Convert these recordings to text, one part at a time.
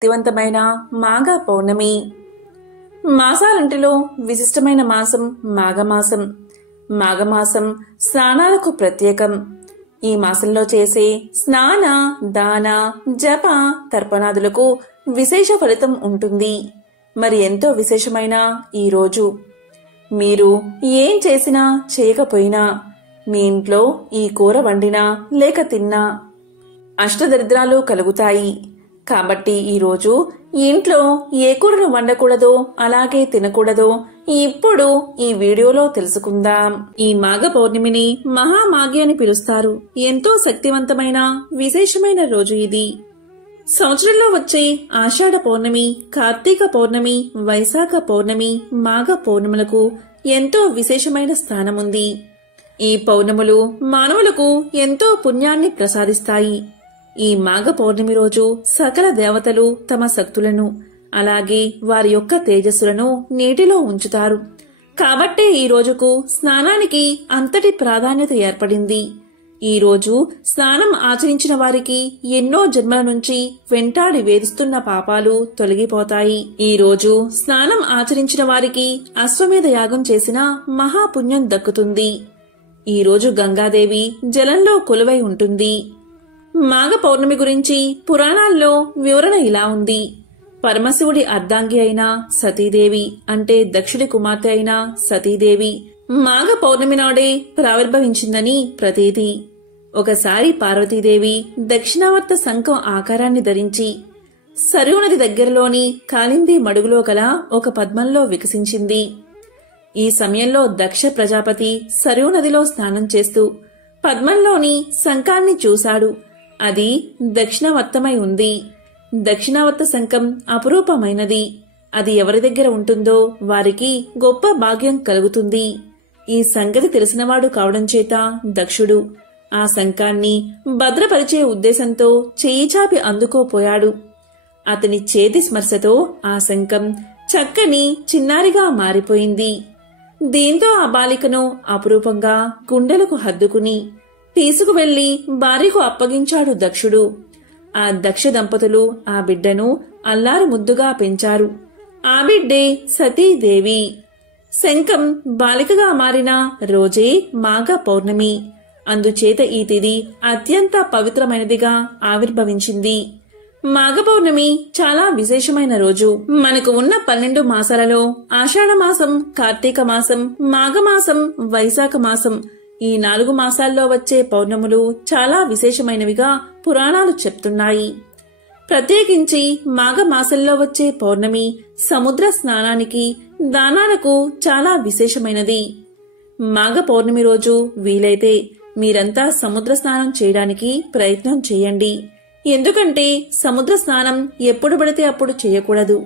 శక్తివంతమైన మాఘ పౌర్ణమి. మాసాలంటిలో విశిష్టమైన మాసం మాఘమాసం. మాఘమాసం స్నానాలకు ప్రత్యేకం. ఈ మాసంలో చేసే స్నాన, దాన, జప, తర్పణాదులకు విశేష ఫలితం ఉంటుంది. మరి ఎంతో విశేషమైన ఈ రోజు మీరు ఏం చేసినా చేయకపోయినా, మీ ఇంట్లో ఈ కూర వండినా లేక తిన్నా అష్టదరిద్రాలు కలుగుతాయి. కాబట్టి ఈరోజు ఇంట్లో ఏ కూరను వండకూడదో అలాగే తినకూడదో ఇప్పుడు ఈ వీడియోలో తెలుసుకుందాం. ఈ మాఘ పౌర్ణమిని మహామాఘి అని పిలుస్తారు. ఎంతో శక్తివంతమైన విశేషమైన రోజు ఇది. సంవత్సరంలో వచ్చే ఆషాఢ పౌర్ణమి, కార్తీక పౌర్ణమి, వైశాఖ పౌర్ణమి, మాఘ పౌర్ణములకు ఎంతో విశేషమైన స్థానముంది. ఈ పౌర్ణములు మానవులకు ఎంతో పుణ్యాన్ని ప్రసాదిస్తాయి. ఈ మాఘ పౌర్ణమి రోజు సకల దేవతలు తమ శక్తులను అలాగే వారి యొక్క తేజస్సులను నీటిలో ఉంచుతారు. కాబట్టే ఈ రోజుకు స్నానానికి అంతటి ప్రాధాన్యత ఏర్పడింది. ఈ రోజు స్నానం ఆచరించిన వారికి ఎన్నో జన్మల నుంచి వెంటాడి వేధిస్తున్న పాపాలు తొలగిపోతాయి. ఈ రోజు స్నానం ఆచరించిన వారికి అశ్వమేధ యాగం చేసిన మహాపుణ్యం దక్కుతుంది. ఈ రోజు గంగాదేవి జలంలో కొలువై ఉంటుంది. మాఘ పౌర్ణమి గురించి పురాణాల్లో వివరణ ఇలా ఉంది. పరమశివుడి అర్ధాంగి అయిన సతీదేవి అంటే దక్షుడి కుమార్తె అయిన సతీదేవి మాఘ పౌర్ణమి నాడే ప్రావిర్భవించిందని ప్రతీతి. ఒకసారి పార్వతీదేవి దక్షిణావర్త శంఖం ఆకారాన్ని ధరించి సరయూ నది దగ్గరలోని కాళింది మడుగులో గల ఒక పద్మంలో వికసించింది. ఈ సమయంలో దక్ష ప్రజాపతి సరయూ నదిలో స్నానం చేస్తూ పద్మంలోని శంఖాన్ని చూశాడు. అది దక్షిణావర్తమై ఉంది. దక్షిణావర్త శంఖం అపురూపమైనది. అది ఎవరి దగ్గర ఉంటుందో వారికి గొప్ప భాగ్యం కలుగుతుంది. ఈ సంగతి తెలిసినవాడు కావడం చేత దక్షుడు ఆ శంఖాన్ని భద్రపరిచే ఉద్దేశంతో చేయి చాపి అందుకోపోయాడు. అతని చేతి స్పర్శతో ఆ శంఖం చక్కని చిన్నారిగా మారిపోయింది. దీంతో ఆ బాలికను అపురూపంగా గుండెలకు హద్దుకుని తీసుకువెళ్లి భార్యకు అప్పగించాడు దక్షుడు. ఆ దక్ష దంపతులు ఆ బిడ్డను అల్లారు ముద్దుగా పెంచారు. ఆ బిడ్డే సతీదేవి. శంఖం బాలికగా మారిన రోజే మాఘ పౌర్ణమి. అందుచేత ఈ తిథి అత్యంత పవిత్రమైనదిగా ఆవిర్భవించింది. మాఘ పౌర్ణమి చాలా విశేషమైన రోజు. మనకు ఉన్న 12 మాసాలలో ఆషాఢ మాసం, కార్తీక మాసం, మాఘమాసం, వైశాఖ మాసం ఈ 4 మాసాల్లో వచ్చే పౌర్ణములు చాలా విశేషమైనవిగా పురాణాలు చెప్తున్నాయి. ప్రత్యేకించి మాఘ మాసంలో వచ్చే పౌర్ణమి సముద్ర స్నానానికి, దానాలకు చాలా విశేషమైనది. మాఘ పౌర్ణమి రోజు వీలైతే మీరంతా సముద్ర స్నానం చేయడానికి ప్రయత్నం చేయండి. ఎందుకంటే సముద్ర స్నానం ఎప్పుడు పడితే అప్పుడు చేయకూడదు.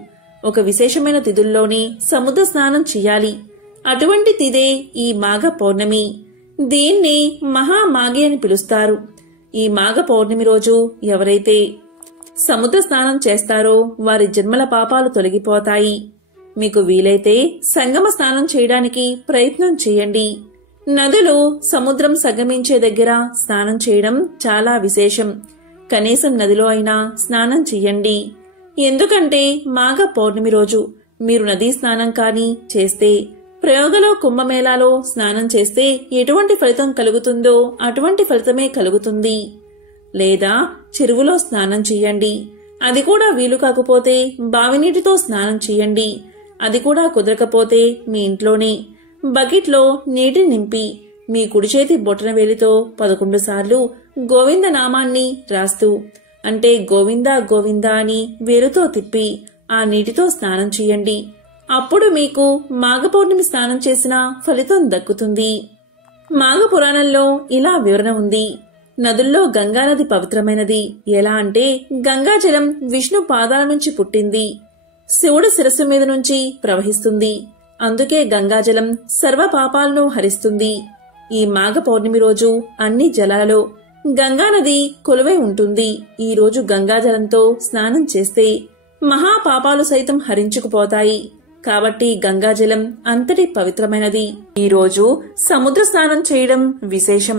ఒక విశేషమైన తిథుల్లోనే సముద్ర స్నానం చెయ్యాలి. అటువంటి తిథే ఈ మాఘ పౌర్ణమి. దీన్ని మహామాఘి అని పిలుస్తారు. ఈ మాఘ పౌర్ణమి రోజు ఎవరైతే సముద్ర స్నానం చేస్తారో వారి జన్మల పాపాలు తొలగిపోతాయి. మీకు వీలైతే సంగమ స్నానం చేయడానికి ప్రయత్నం చేయండి. నదులు సముద్రం సంగమించే దగ్గర స్నానం చేయడం చాలా విశేషం. కనీసం నదిలో అయినా స్నానం చెయ్యండి. ఎందుకంటే మాఘ పౌర్ణమి రోజు మీరు నదీ స్నానం కానీ చేస్తే, ప్రయోగలో కుంభమేళాలో స్నానం చేస్తే ఎటువంటి ఫలితం కలుగుతుందో అటువంటి ఫలితమే కలుగుతుంది. లేదా చెరువులో స్నానం చెయ్యండి. అది కూడా వీలు కాకపోతే బావినీటితో స్నానం చెయ్యండి. అది కూడా కుదరకపోతే మీ ఇంట్లోనే బకెట్లో నీటిని నింపి మీ కుడి చేతి బొటనవేలితో 11 సార్లు గోవింద నామాన్ని రాస్తూ, అంటే గోవిందా గోవిందా అని వేలుతో తిప్పి ఆ నీటితో స్నానం చెయ్యండి. అప్పుడు మీకు మాఘ పౌర్ణమి స్నానం చేసిన ఫలితం దక్కుతుంది. మాఘ పురాణంలో ఇలా వివరణ ఉంది. నదుల్లో గంగానది పవిత్రమైనది. ఎలా అంటే గంగాజలం విష్ణు పాదాల నుంచి పుట్టింది, శివుడు శిరస్సు మీద నుంచి ప్రవహిస్తుంది. అందుకే గంగాజలం సర్వ పాపాలను హరిస్తుంది. ఈ మాఘ పౌర్ణమి రోజు అన్ని జలాలలో గంగానది కొలువై ఉంటుంది. ఈ రోజు గంగాజలంతో స్నానం చేస్తే మహాపాపాలు సైతం హరించుకుపోతాయి. కాబట్టి గంగాజలం అంతటి పవిత్రమైనది. ఈ రోజు సముద్ర స్నానం చేయడం విశేషం.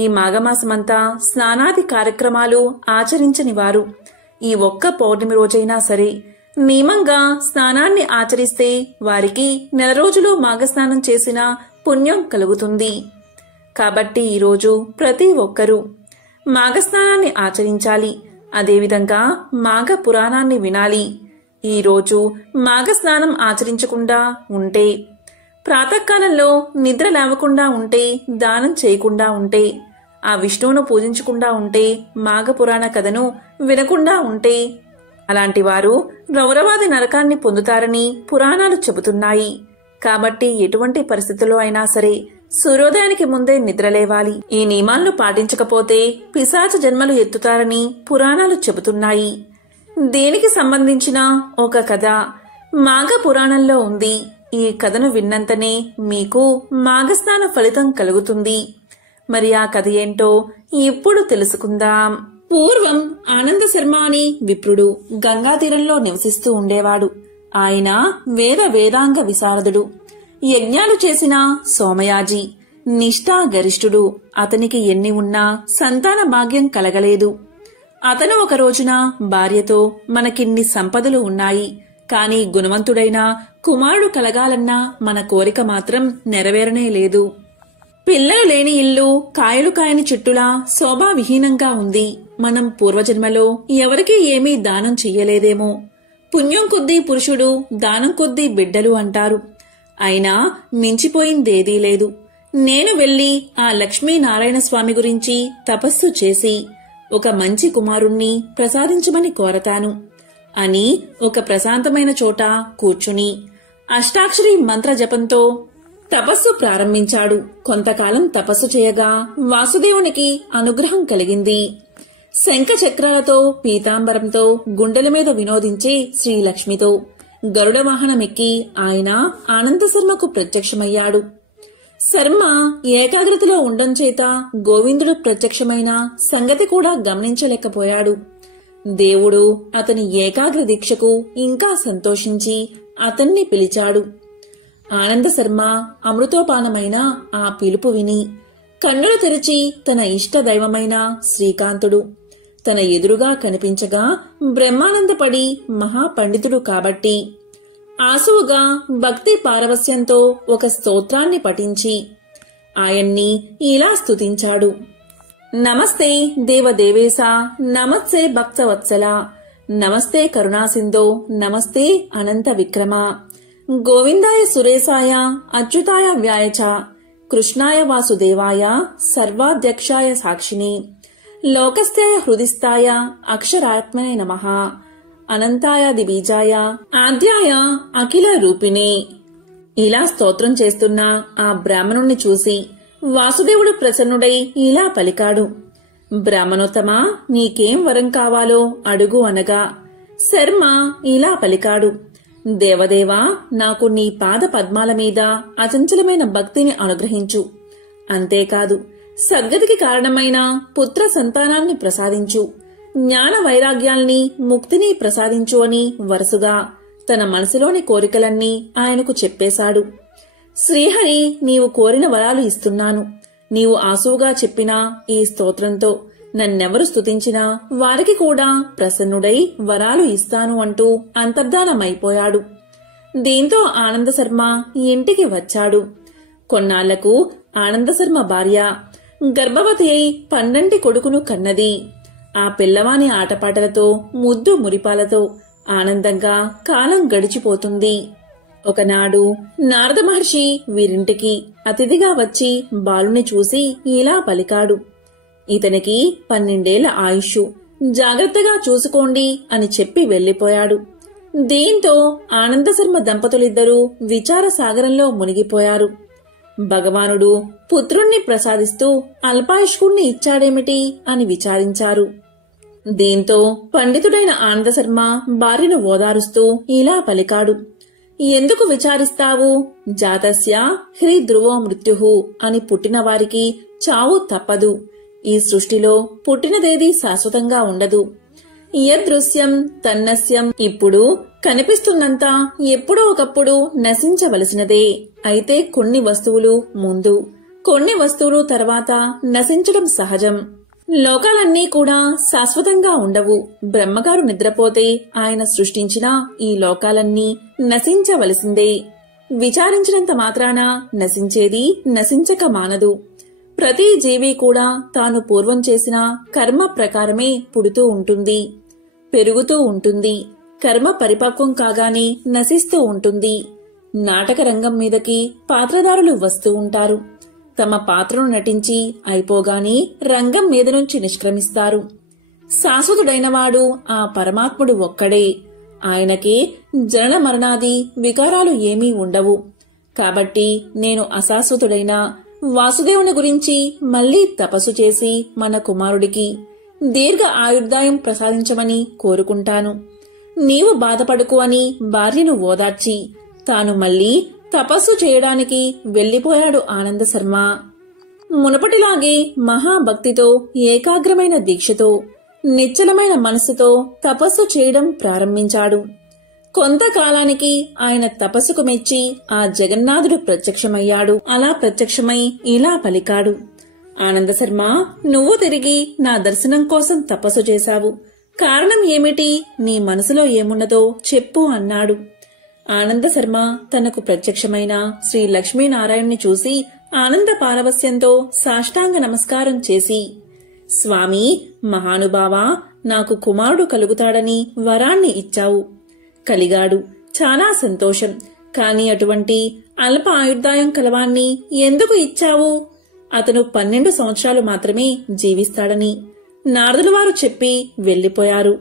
ఈ మాఘమాసమంతా స్నానాది కార్యక్రమాలు ఆచరించని వారు ఈ ఒక్క పౌర్ణమి రోజైనా సరే నియమంగా స్నానాన్ని ఆచరిస్తే వారికి నెల రోజులు మాఘస్నానం చేసిన పుణ్యం కలుగుతుంది. కాబట్టి ఈరోజు ప్రతి ఒక్కరూ మాఘస్నానాన్ని ఆచరించాలి. అదేవిధంగా మాఘ పురాణాన్ని వినాలి. ఈరోజు మాఘస్నానం ఆచరించకుండా ఉంటే, ప్రాతకాలంలో నిద్ర లేవకుండా ఉంటే, దానం చేయకుండా ఉంటే, ఆ విష్ణువును పూజించకుండా ఉంటే, మాఘపురాణ కథను వినకుండా ఉంటే అలాంటి వారు రౌరవాది నరకాన్ని పొందుతారని పురాణాలు చెబుతున్నాయి. కాబట్టి ఎటువంటి పరిస్థితుల్లో అయినా సరే సూర్యోదయానికి ముందే నిద్రలేవాలి. ఈ నియమాలను పాటించకపోతే పిశాచ జన్మలు ఎత్తుతారని పురాణాలు చెబుతున్నాయి. దీనికి సంబంధించిన ఒక కథ మాఘ పురాణంలో ఉంది. ఈ కథను విన్నంతనే మీకు మాఘస్నాన ఫలితం కలుగుతుంది. మరి ఆ కథ ఏంటో ఇప్పుడు తెలుసుకుందాం. పూర్వం ఆనంద శర్మ అని విప్రుడు గంగా తీరంలో నివసిస్తూ ఉండేవాడు. ఆయన వేదాంగ విశారదుడు, యజ్ఞాలు చేసిన సోమయాజి, నిష్ఠా గరిష్ఠుడు. అతనికి ఎన్ని ఉన్నా సంతాన భాగ్యం కలగలేదు. అతను ఒక రోజున భార్యతో, మనకిన్ని సంపదలు ఉన్నాయి, కాని గుణవంతుడైన కుమారుడు కలగాలన్న మన కోరిక మాత్రం నెరవేరనే లేదు. పిల్లలు లేని ఇల్లు కాయలు కాయని చెట్టులా శోభావిహీనంగా ఉంది. మనం పూర్వజన్మలో ఎవరికీ ఏమీ దానం చెయ్యలేదేమో. పుణ్యం కొద్దీ పురుషుడు, దానం కొద్దీ బిడ్డలు అంటారు. అయినా మించిపోయిందేదీ లేదు. నేను వెళ్లి ఆ లక్ష్మీనారాయణ స్వామి గురించి తపస్సు చేసి ఒక మంచి కుమారుణ్ణి ప్రసాదించమని కోరతాను అని ఒక ప్రశాంతమైన చోట కూర్చుని అష్టాక్షరి మంత్ర జపంతో తపస్సు ప్రారంభించాడు. కొంతకాలం తపస్సు చేయగా వాసుదేవునికి అనుగ్రహం కలిగింది. శంఖ చక్రాలతో, పీతాంబరంతో, గుండెల మీద వినోదించే శ్రీలక్ష్మితో గరుడ వాహనమెక్కి ఆయన ఆనంద శర్మకు ప్రత్యక్షమయ్యాడు. శర్మ ఏకాగ్రతలో ఉండడం చేత గోవిందుడు ప్రత్యక్షమైన సంగతి కూడా గమనించలేకపోయాడు. దేవుడు అతని ఏకాగ్ర దీక్షకు ఇంకా సంతోషించి అతన్ని పిలిచాడు. ఆనంద శర్మ అమృతోపానమైన ఆ పిలుపు విని కన్నులు తెరిచి తన ఇష్ట దైవమైన శ్రీకాంతుడు తన ఎదురుగా కనిపించగా బ్రహ్మానందపడి మహాపండితుడు కాబట్టి ఆసువుగా భక్తి పారవస్యంతో ఒక స్తోత్రాన్ని పఠించి ఆయన్ని ఇలా స్తుతించాడు. నమస్తే దేవదేవేశ, నమస్తే భక్తవత్సల, నమస్తే కరుణాసింధో, నమస్తే అనంత విక్రమ, గోవిందాయ సురేశాయ, అచ్యుతాయ వ్యాయచ, కృష్ణాయ వాసుదేవాయ, సర్వాధ్యక్షాయ సాక్షిని, లోకస్థాయ హృదిస్థాయ, అక్షరాత్మనే నమః, అనంతాయ దిబీజాయ, ఆద్యాయ అఖిల రూపిణే. ఇలా స్తోత్రం చేస్తున్న ఆ బ్రాహ్మణుణ్ణి చూసి వాసుదేవుడు ప్రసన్నుడై ఇలా పలికాడు. బ్రాహ్మణోత్తమా, నీకేం వరం కావాలో అడుగు అనగా శర్మ ఇలా పలికాడు. దేవదేవా, నాకు నీ పాద పద్మాల మీద అచంచలమైన భక్తిని అనుగ్రహించు. అంతేకాదు, సద్గతికి కారణమైన పుత్ర సంతానాన్ని ప్రసాదించు, జ్ఞాన వైరాగ్యాల్ని, ముక్తిని ప్రసాదించు అని వరుసగా తన మనసులోని కోరికలన్నీ ఆయనకు చెప్పేశాడు. శ్రీహరి, నీవు కోరిన వరాలు ఇస్తున్నాను. నీవు ఆసువుగా చెప్పిన ఈ స్తోత్రంతో నన్నెవరు స్తుతించినా వారికి కూడా ప్రసన్నుడై వరాలు ఇస్తాను అంటూ అంతర్ధానమైపోయాడు. దీంతో ఆనందశర్మ ఇంటికి వచ్చాడు. కొన్నాళ్లకు ఆనందశర్మ భార్య గర్భవతి అయి 12 కొడుకును కన్నది. ఆ పిల్లవాని ఆటపాటలతో, ముద్దు మురిపాలతో ఆనందంగా కాలం గడిచిపోతుంది. ఒకనాడు నారద మహర్షి వీరింటికి అతిథిగా వచ్చి బాలుని చూసి ఇలా పలికాడు. ఇతనికి 12 ఏళ్ల ఆయుష్షు, జాగ్రత్తగా చూసుకోండి అని చెప్పి వెళ్లిపోయాడు. దీంతో ఆనందశర్మ దంపతులిద్దరూ విచార సాగరంలో మునిగిపోయారు. భగవానుడు పుత్రుణ్ణి ప్రసాదిస్తూ అల్పాయుష్కుణ్ణి ఇచ్చాడేమిటి అని విచారించారు. దీంతో పండితుడైన ఆనందశర్మ భార్యను ఓదారుస్తూ ఇలా పలికాడు. ఎందుకు విచారిస్తావు? జాతస్య హ్రీ ధ్రువో మృత్యుః అని పుట్టిన వారికి చావు తప్పదు. ఈ సృష్టిలో పుట్టినదేదీ శాశ్వతంగా ఉండదు. యదృశ్యం తన్నస్యం. ఇప్పుడు కనిపిస్తున్నంత ఎప్పుడో ఒకప్పుడు నశించవలసినదే. అయితే కొన్ని వస్తువులు ముందు, కొన్ని వస్తువులు తర్వాత నశించడం సహజం. లోకాలన్నీ కూడా శాశ్వతంగా ఉండవు. బ్రహ్మగారు నిద్రపోతే ఆయన సృష్టించిన ఈ లోకాలన్నీ నశించవలసిందే. విచారించినంత మాత్రాన నశించేది నశించక మానదు. ప్రతి జీవి కూడా తాను పూర్వం చేసిన కర్మ ప్రకారమే పుడుతూ ఉంటుంది, పెరుగుతూ ఉంటుంది. కర్మ పరిపక్వం కాగానే నశిస్తూ ఉంటుంది. నాటక రంగం మీదకి పాత్రధారులు వస్తూ ఉంటారు. తమ పాత్రను నటించి అయిపోగానే రంగం మీద నుంచి నిష్క్రమిస్తారు. శాశ్వతుడైనవాడు ఆ పరమాత్ముడు ఒక్కడే. ఆయనకే జనన మరణాది వికారాలు ఏమీ ఉండవు. కాబట్టి నేను అశాశ్వతుడైన వాసుదేవుని గురించి మళ్లీ తపస్సు చేసి మన కుమారుడికి దీర్ఘ ఆయుర్దాయం ప్రసాదించమని కోరుకుంటాను. నీవు బాధపడుకు అని భార్యను ఓదార్చి తాను మళ్లీ తపస్సు చేయడానికి వెళ్లిపోయాడు ఆనంద శర్మ. మునపటిలాగే మహాభక్తితో, ఏకాగ్రమైన దీక్షతో, నిశ్చలమైన మనస్సుతో తపస్సు చేయడం ప్రారంభించాడు. కొంతకాలానికి ఆయన తపస్సుకు మెచ్చి ఆ జగన్నాథుడు ప్రత్యక్షమయ్యాడు. అలా ప్రత్యక్షమై ఇలా పలికాడు, ఆనంద శర్మ, నువ్వు తిరిగి నా దర్శనం కోసం తపస్సు చేశావు. కారణం ఏమిటి? నీ మనసులో ఏమున్నదో చెప్పు అన్నాడు. ఆనంద శర్మ తనకు ప్రత్యక్షమైన శ్రీ లక్ష్మీనారాయణ్ణి చూసి ఆనంద పారవస్యంతో సాష్టాంగ నమస్కారం చేసి, స్వామి, మహానుభావా, నాకు కుమారుడు కలుగుతాడని వరాన్ని ఇచ్చావు. కలిగాడు, చాలా సంతోషం. కాని అటువంటి అల్ప ఆయుర్దాయం కలవాణ్ణి ఎందుకు ఇచ్చావు? అతను 12 సంవత్సరాలు మాత్రమే జీవిస్తాడని నారదుల వారు చెప్పి వెళ్లిపోయారు.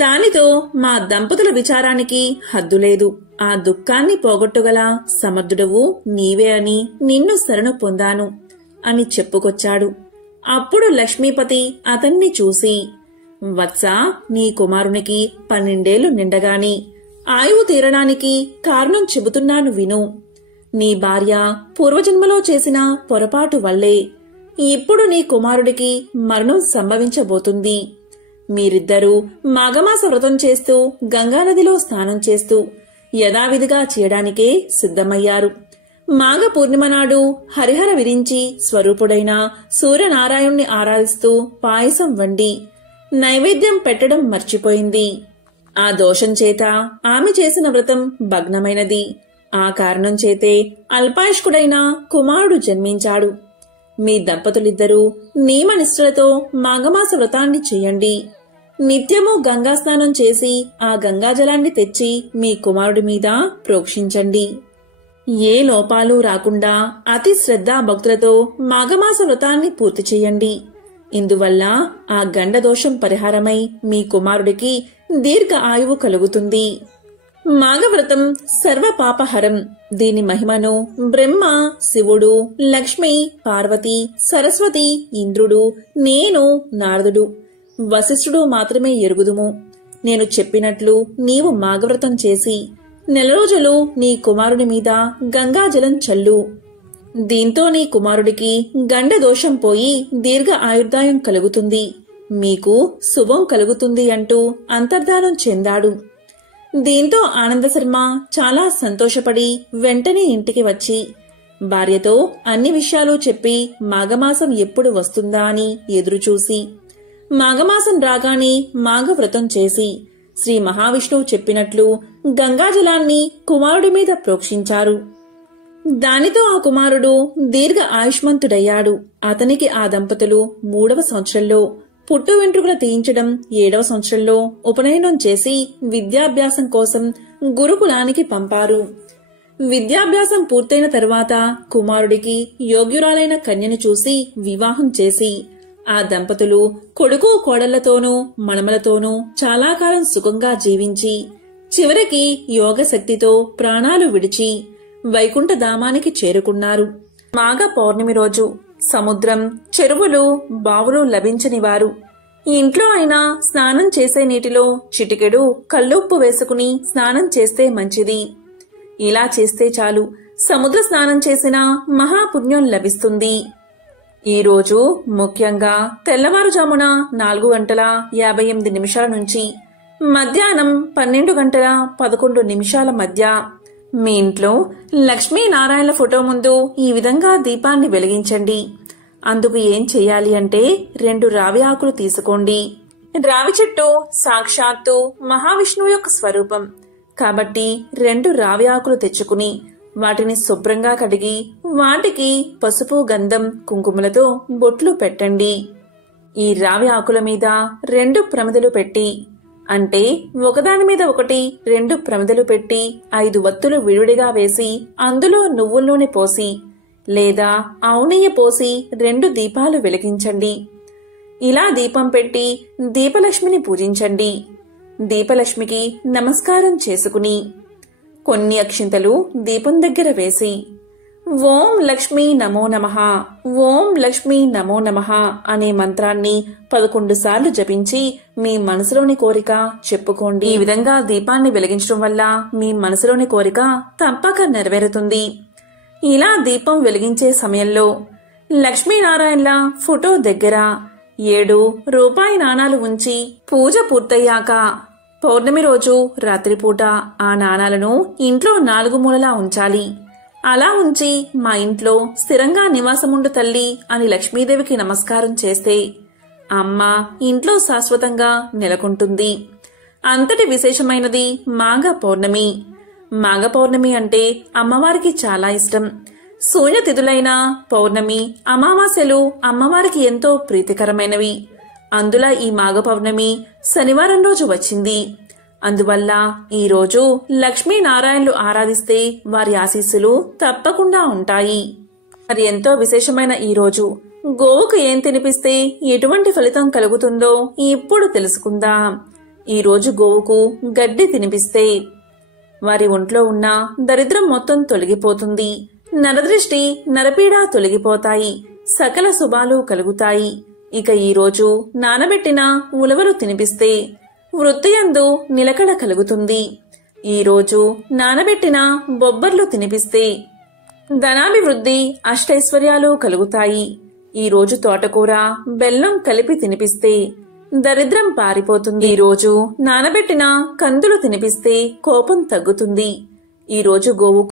దానితో మా దంపతుల విచారానికి హద్దులేదు. ఆ దుఃఖాన్ని పోగొట్టుగల సమర్థుడవు నీవే అని నిన్ను శరణు పొందాను అని చెప్పుకొచ్చాడు. అప్పుడు లక్ష్మీపతి అతన్ని చూసి, వత్స, నీ కుమారునికి 12 ఏళ్లు నిండగాని ఆయువు తీరడానికి కారణం చెబుతున్నాను విను. నీ భార్య పూర్వజన్మలో చేసిన పొరపాటు వల్లే ఇప్పుడు నీ కుమారుడికి మరణం సంభవించబోతుంది. మీరిద్దరూ మాఘమాస వ్రతం చేస్తూ గంగానదిలో స్నానం చేస్తూ యథావిధిగా చేయడానికే సిద్ధమయ్యారు. మాఘ పూర్ణిమ నాడు హరిహర విరించి స్వరూపుడైన సూర్యనారాయణ్ణి ఆరాధిస్తూ పాయసం వండి నైవేద్యం పెట్టడం మర్చిపోయింది. ఆ దోషం చేత ఆమె చేసిన వ్రతం భగ్నమైనది. ఆ కారణం చేతే అల్పాయుష్కుడైన కుమారుడు జన్మించాడు. మీ దంపతులిద్దరూ నియమనిష్ఠలతో మాఘమాస వ్రతాన్ని చెయ్యండి. నిత్యము గంగా స్నానం చేసి ఆ గంగాజలాన్ని తెచ్చి మీ కుమారుడి మీద ప్రోక్షించండి. ఏ లోపాలు రాకుండా అతి శ్రద్ధా భక్తులతో మాఘమాస వ్రతాన్ని పూర్తి చెయ్యండి. ఇందువల్ల ఆ గండదోషం పరిహారమై మీ కుమారుడికి దీర్ఘ ఆయువు కలుగుతుంది. మాఘవ్రతం సర్వపాపహరం. దీని మహిమను బ్రహ్మ, శివుడు, లక్ష్మి, పార్వతి, సరస్వతి, ఇంద్రుడు, నేను, నారదుడు, వశిష్ఠుడు మాత్రమే ఎరుగుదుము. నేను చెప్పినట్లు నీవు మాఘవ్రతం చేసి 4 రోజులు నీ కుమారుని మీద గంగాజలం చల్లు. దీంతో నీ కుమారుడికి గండదోషం పోయి దీర్ఘ ఆయుర్దాయం కలుగుతుంది, మీకు శుభం కలుగుతుంది అంటూ అంతర్ధానం చెందాడు. దీంతో ఆనందశర్మ చాలా సంతోషపడి వెంటనే ఇంటికి వచ్చి భార్యతో అన్ని విషయాలు చెప్పి మాఘమాసం ఎప్పుడు వస్తుందా అని ఎదురుచూసి మాఘమాసం రాగానే మాఘవ్రతం చేసి శ్రీ మహావిష్ణువు చెప్పినట్లు గంగాజలాన్ని కుమారుడి మీద ప్రోక్షించారు. దానితో ఆ కుమారుడు దీర్ఘ ఆయుష్మంతుడయ్యాడు. అతనికి ఆ దంపతులు 3వ సంవత్సరంలో పుట్టు వెంట్రుకలు తీయించడం, 7వ సంవత్సరంలో ఉపనయనం చేసి విద్యాభ్యాసం కోసం గురుకులానికి పంపారు. విద్యాభ్యాసం పూర్తయిన తరువాత కుమారుడికి యోగ్యురాలైన కన్యను చూసి వివాహం చేసి ఆ దంపతులు కొడుకు కోడళ్లతోనూ మణమలతోనూ చాలా కాలం సుఖంగా జీవించి చివరికి యోగశక్తితో ప్రాణాలు విడిచి వైకుంఠధామానికి చేరుకున్నారు. మాఘ పౌర్ణమి రోజు సముద్రం, చెరువులు, బావులు లభించని వారు ఇంట్లో అయినా స్నానం చేసే నీటిలో చిటికెడు కల్లుప్పు వేసుకుని స్నానం చేస్తే మంచిది. ఇలా చేస్తే చాలు సముద్ర స్నానం చేసిన మహాపుణ్యం లభిస్తుంది. ఈ రోజు ముఖ్యంగా తెల్లవారుజామున 4:58 నుంచి మధ్యాహ్నం 12:11 మధ్య మీ ఇంట్లో లక్ష్మీనారాయణల ఫోటో ముందు ఈ విధంగా దీపాన్ని వెలిగించండి. అందుకు ఏం చెయ్యాలి అంటే 2 రావి ఆకులు తీసుకోండి. రావి చెట్టు సాక్షాత్తు మహావిష్ణువు యొక్క స్వరూపం కాబట్టి 2 రావి ఆకులు తెచ్చుకుని వాటిని శుభ్రంగా కడిగి వాటికి పసుపు, గంధం, కుంకుమలతో బొట్లు పెట్టండి. ఈ రావి ఆకుల మీద 2 ప్రమిదలు పెట్టి, అంటే ఒకదాని మీద ఒకటి 2 ప్రమిదలు పెట్టి 5 వత్తులు విడివిడిగా వేసి అందులో నువ్వుల నూనె పోసి లేదా ఆవు నెయ్యి పోసి 2 దీపాలు వెలిగించండి. ఇలా దీపం పెట్టి దీపలక్ష్మిని పూజించండి. దీపలక్ష్మికి నమస్కారం చేసుకుని కొన్ని అక్షింతలు దీపం దగ్గర వేసి ఓం లక్ష్మీ నమో నమః, ఓం లక్ష్మీ నమో నమః అనే మంత్రాన్ని 11 సార్లు జపించి మీ మనసులోని కోరిక చెప్పుకోండి. ఈ విధంగా దీపాన్ని వెలిగించడం వల్ల మీ మనసులోని కోరిక తప్పక నెరవేరుతుంది. ఇలా దీపం వెలిగించే సమయంలో లక్ష్మీనారాయణల ఫోటో దగ్గర 7 రూపాయి నాణాలు ఉంచి పూజ పూర్తయ్యాక పౌర్ణమి రోజు రాత్రిపూట ఆ నాణాలను ఇంట్లో 4 మూలలా ఉంచాలి. అలా ఉంచి మా ఇంట్లో స్థిరంగా నివాసముండు తల్లి అని లక్ష్మీదేవికి నమస్కారం చేస్తే అమ్మ ఇంట్లో శాశ్వతంగా నెలకొంటుంది. అంతటి విశేషమైనది మాఘ పౌర్ణమి. మాఘ పౌర్ణమి అంటే అమ్మవారికి చాలా ఇష్టం. శూన్యతిథులైన పౌర్ణమి, అమావాస్యలు అమ్మవారికి ఎంతో ప్రీతికరమైనవి. అందులో ఈ మాఘ పౌర్ణమి శనివారం రోజు వచ్చింది. అందువల్ల ఈ రోజు లక్ష్మీనారాయణలు ఆరాధిస్తే వారి ఆశీస్సులు తప్పకుండా ఉంటాయి. మరి ఎంతో విశేషమైన ఈ రోజు గోవుకు ఏం తినిపిస్తే ఎటువంటి ఫలితం కలుగుతుందో ఇప్పుడు తెలుసుకుందాం. ఈ రోజు గోవుకు గడ్డి తినిపిస్తే వారి ఒంట్లో ఉన్న దరిద్రం మొత్తం తొలగిపోతుంది. నరదృష్టి, నరపీడ తొలగిపోతాయి. సకల శుభాలు కలుగుతాయి. ఇక ఈ రోజు నానబెట్టిన ఉలవలు తినిపిస్తే వృత్తియందు నిలకడ కలుగుతుంది. ఈ రోజు నానబెట్టిన బొబ్బర్లు తినిపిస్తే ధనాభివృద్ధి, అష్టైశ్వర్యాలు కలుగుతాయి. ఈ రోజు తోటకూర, బెల్లం కలిపి తినిపిస్తే దరిద్రం పారిపోతుంది. ఈ రోజు నానబెట్టిన కందులు తినిపిస్తే కోపం తగ్గుతుంది. ఈ రోజు గోవు